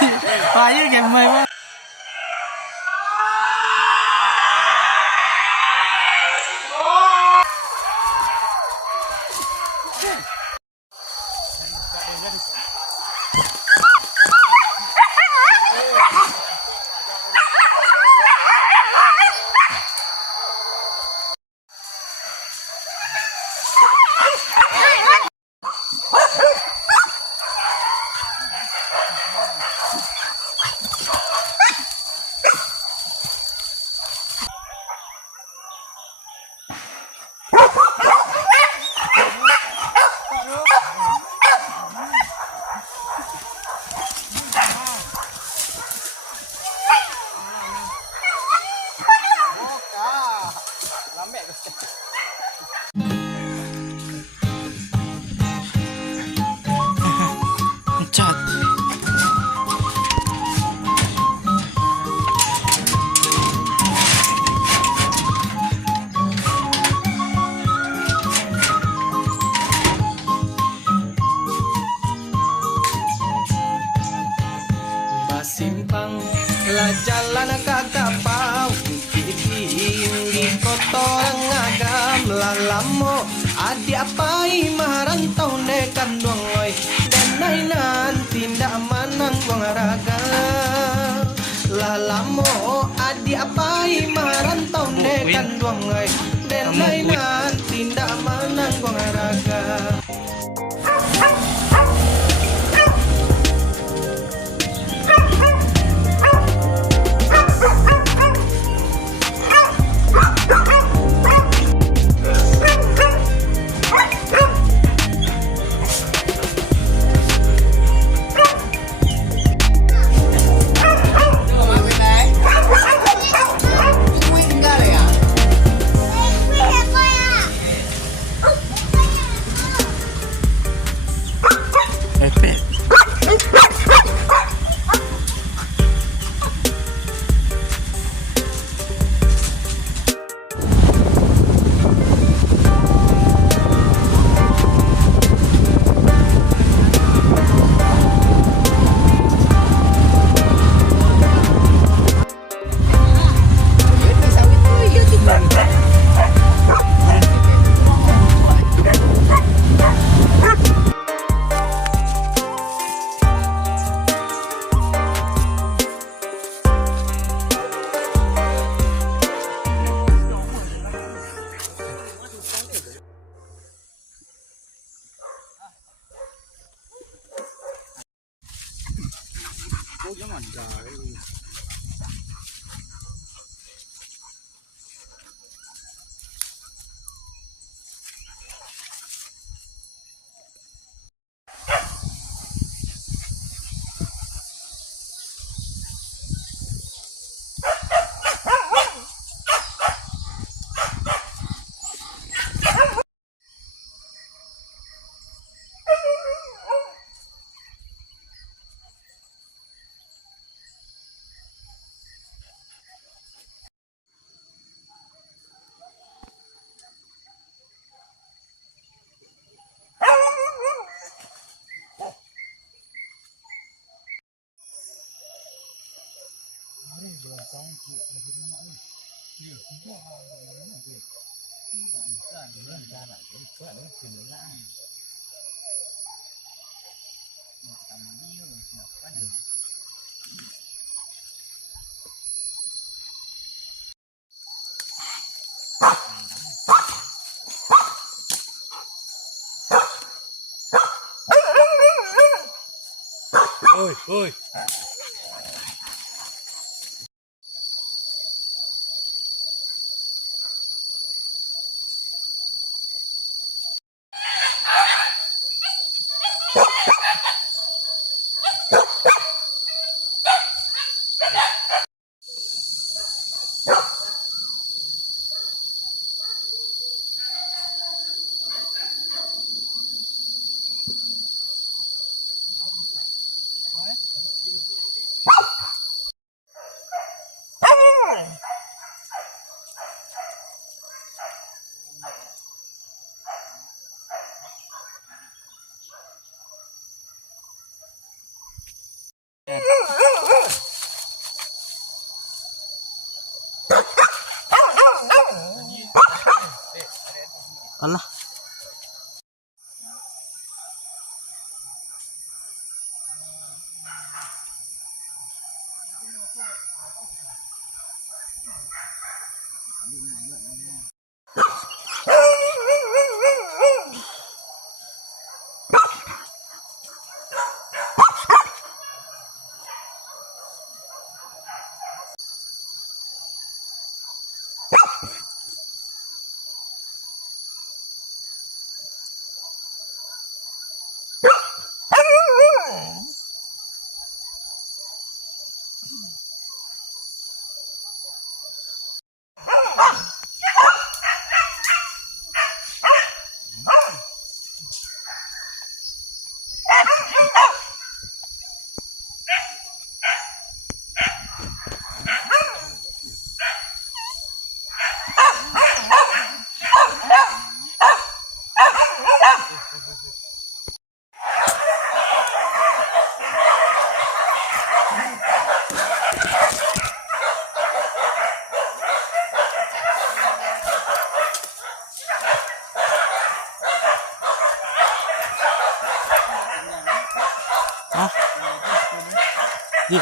Ayo Gemoy Bang. Cat. Basimpang lah jalan kakapau di kotor ngagam lalamo adi apai marantau nekan duangoy dan nainan tindak manang buang raga lalamo adi apai marantau nekan duangoy dan nainan tindak manang buang raga. Oi, oi. Allah. Hah? Iya.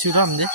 Curam deh.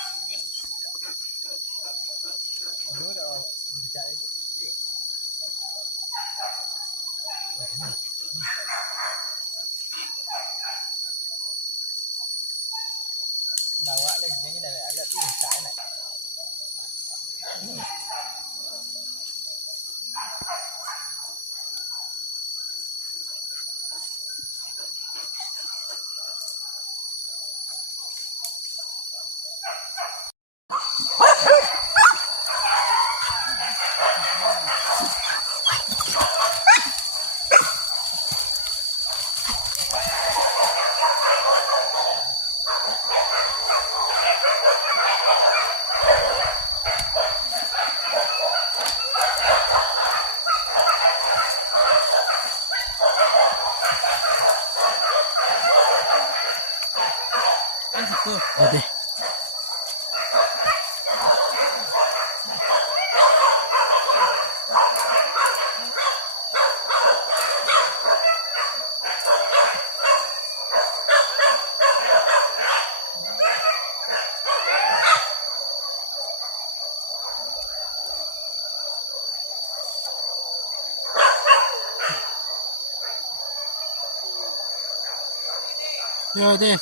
Ada. Ya deh.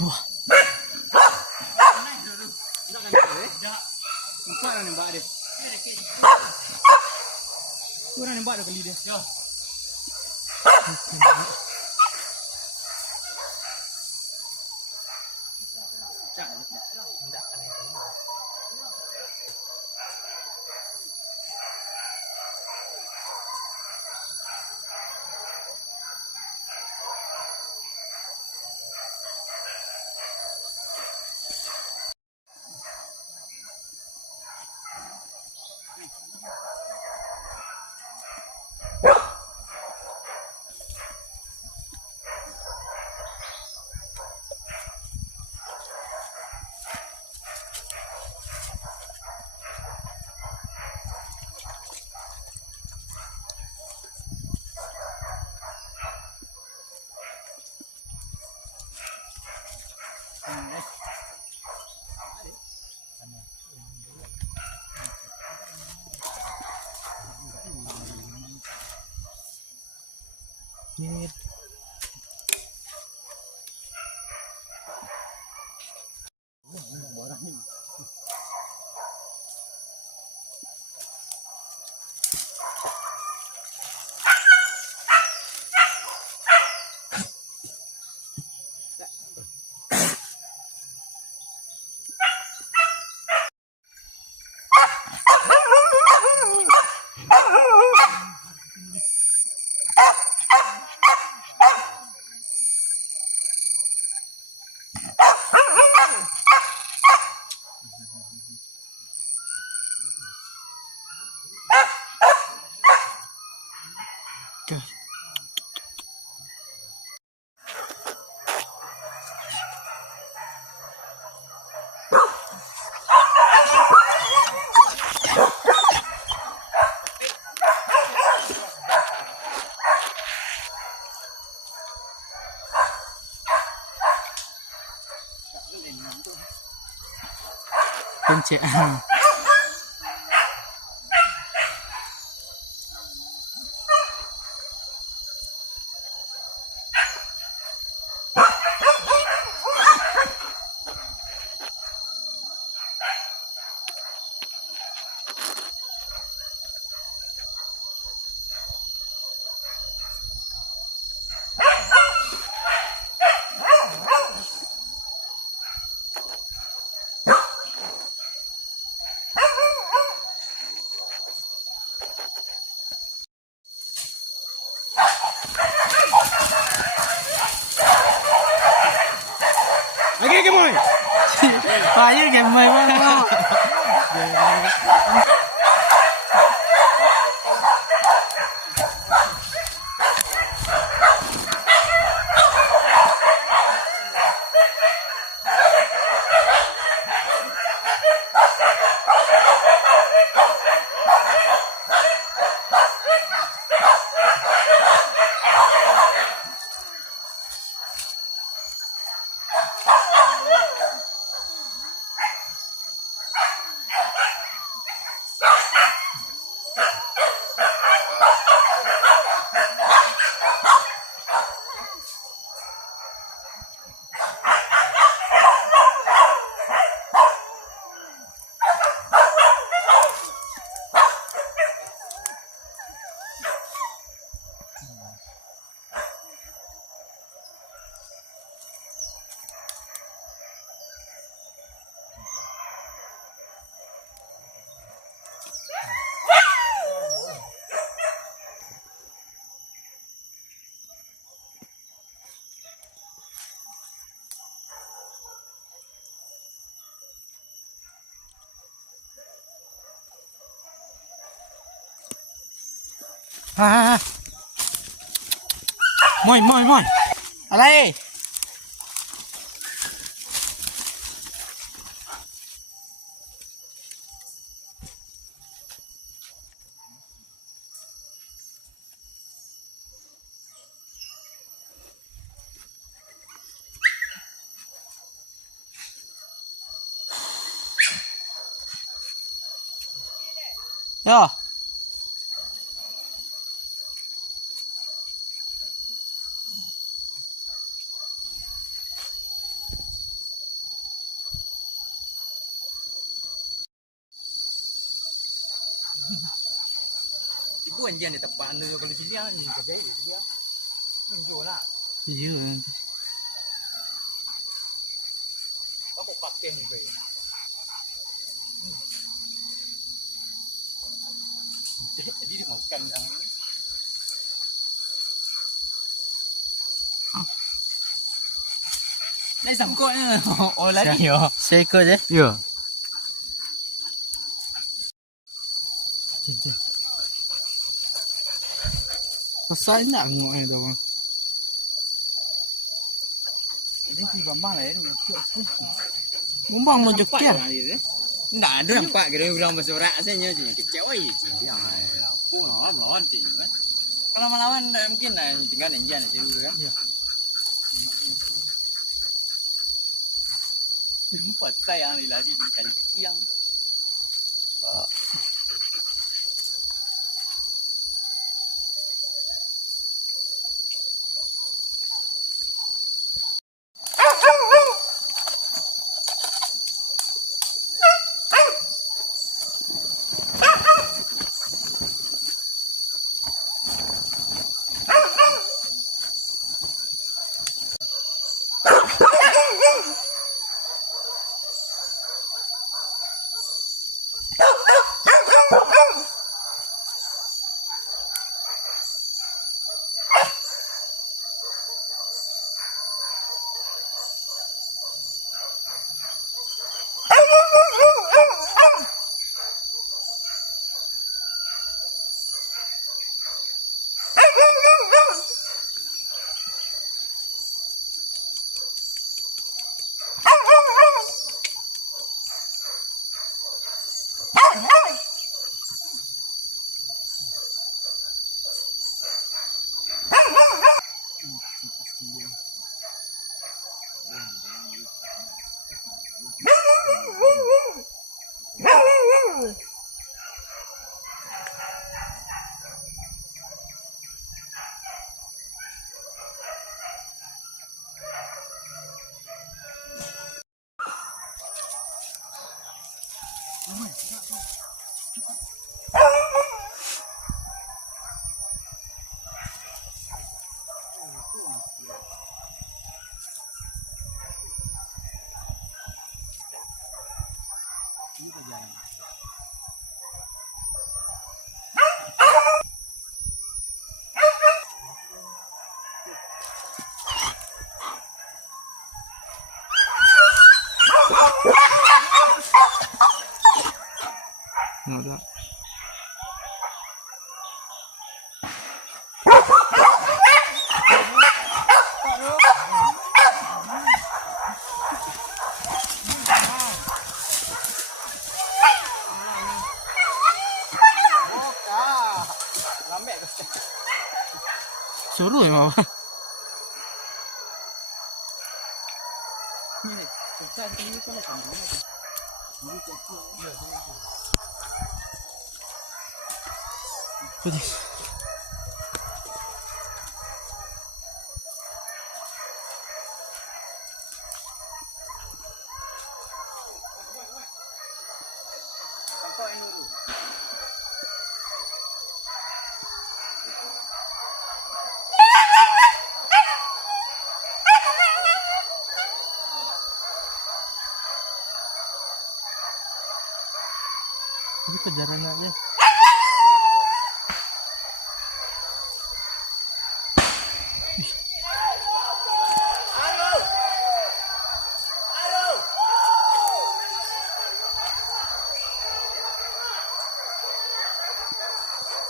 Wah. Kurang nembak dia. Kurang nembak dah kali dia. Yo. Nyet. Puncak. Lagi Gemoy. Ayo Gemoy bang. Moy.อะไรย่อ Anjian dia tepat anda kalau ciliang ni kerja dia. Tunjuk lah. Ya. Aku pakai ni baik. Jadi dia makan yang ni. Lai sangkut ni. Oh lagi ya. Saya ikut je. Ya. Cincin. Pasal nak ngok ni tu bang. Ini si bambang lah ni. Bumbang mau jokian. Nggak ada nampak kira bilang bersorak saja je kecil oi ciliang apa nak melawan cik kan. Kalau melawan mungkin tinggal Anjian aja dulu kan. Ya. Empat sayang ni lari ikan siang. Ada. Suruh ya mama. Putih. Ini kejaran aja.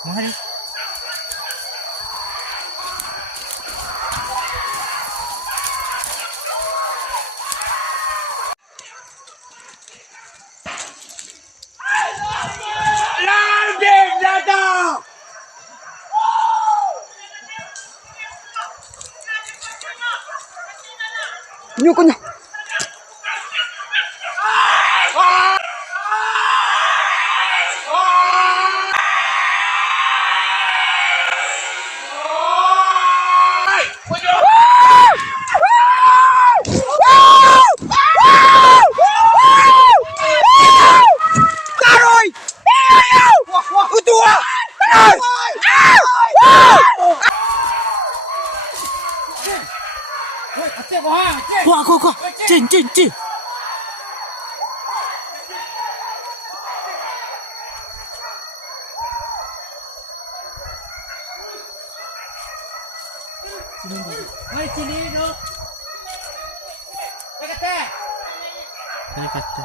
Mari. Nyukunya. Kuah. Cin. Ini kata.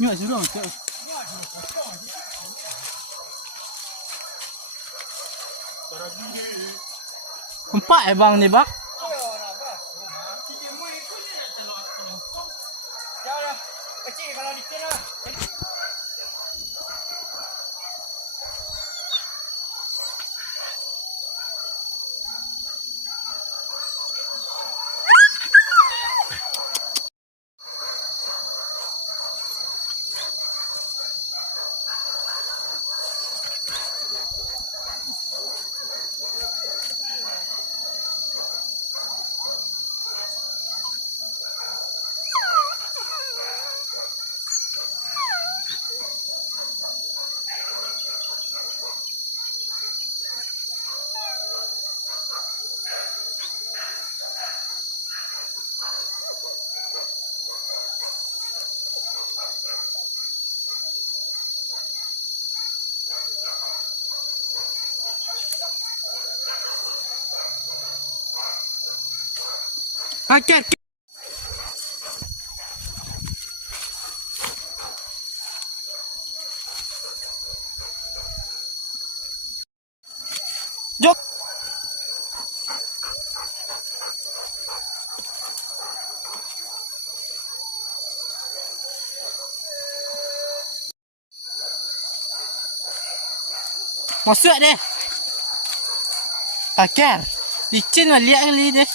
Nyok suruh cak. Empat bang ni bang. Kecil kalau licin lah. Paket. Jok. Masuk deh. Paket. Licin lah lihat kali deh.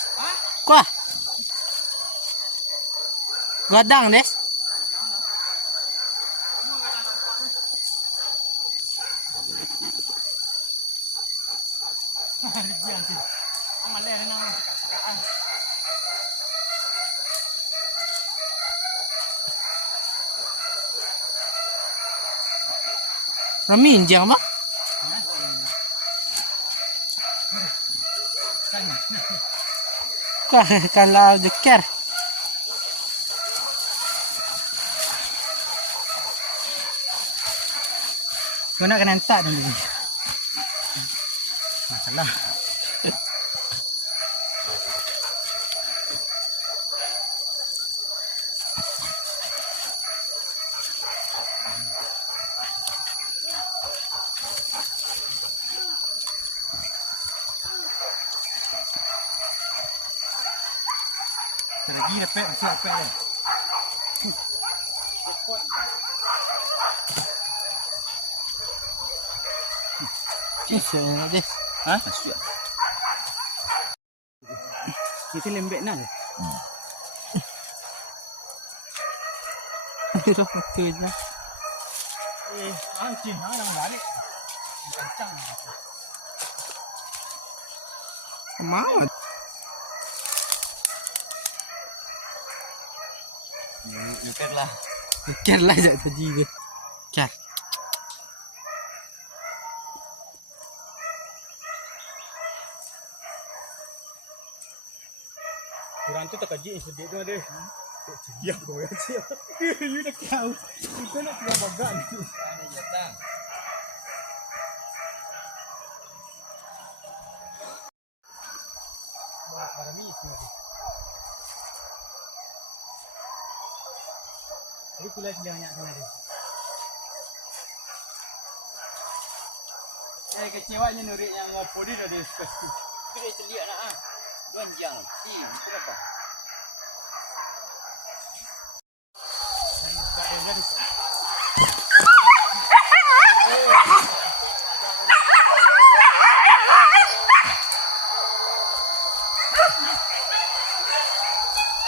Kuah. Gadang des. Ramin jang bang. Kalau jeker. Kau nak kena entak dulu. Masalah. Taragi dapat masuk apa ni? Masuk nak des. Ha? Masuk. Kita lembek nak. Terus betul je. Angin yang balik. Kencang. Mau. Ikan lah jak tadi tu. Ikan. Kurang tu tak kaji sedih tu ada. Ya kau ya siap. You dah tahu. Kita nak tiap bagak ni. Ana jatang. Barang ni semua. Jadi pula dia banyak kena dia. Kecewanya nurik yang ngopo dia dah diskus tu. Tu dia terlihat nak ah. Panjang. Berapa?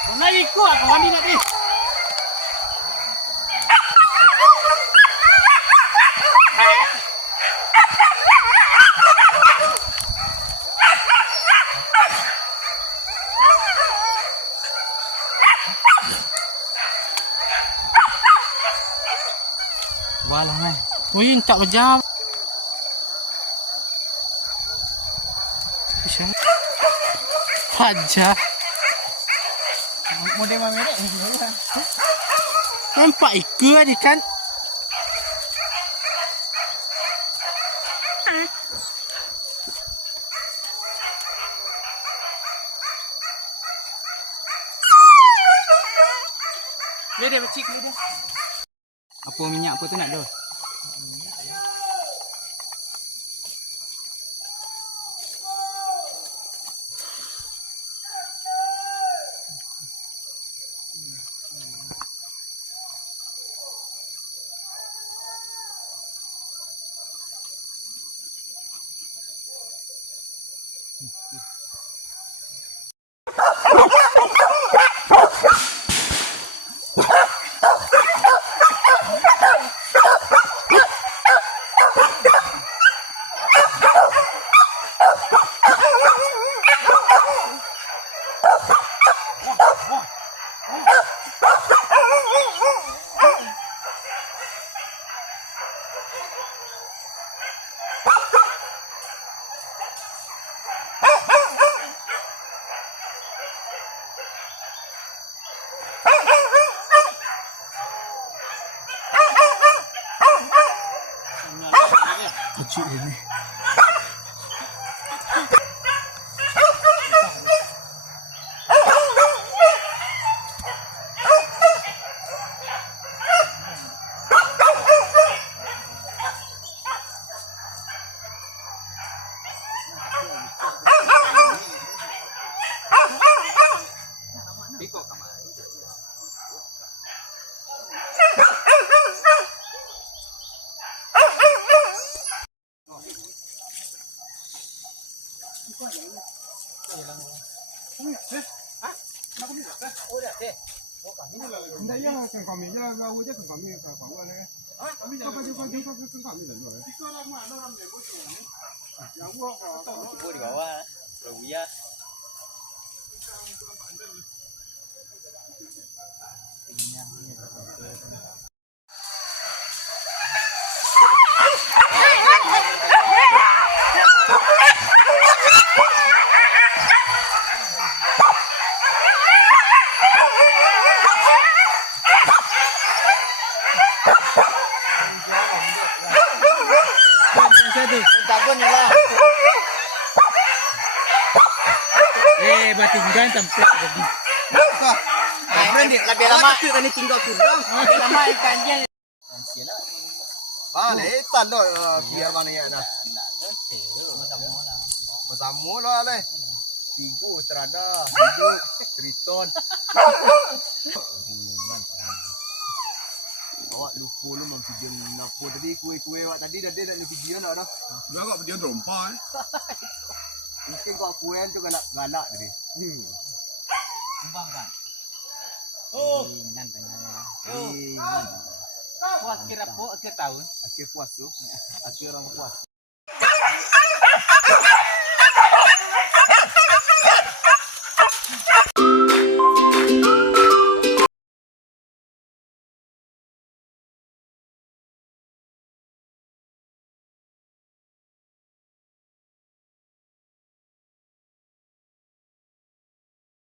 Mana ikut aku mandi nak ni. Walah mai. Wih, tak berjam. Aja. Model mana ni? Nampak ikan ni kan? Dia becik dia. Apa minyak apa tu nak tu? Kecil ni. Ibu di bawah, Robuya. Takut lah. Batinggan tempat lagi. Lebih lama tu kan tinggal kurang. Lebih lama ikannya. Balik talo biar mana ya nah. Bersama lah le. Tiga serada, hidup, triton. Awak lupa lu memvideo apa tadi kuih-kuih awak tadi dah dia nak video nak dah. Dia agak dia rompa Mungkin kau kuih tu galak tadi. Kembang kan. Oh, ingan tengah. Puas kira po akhir tahun. Akhir puas tu. Akhir orang puas.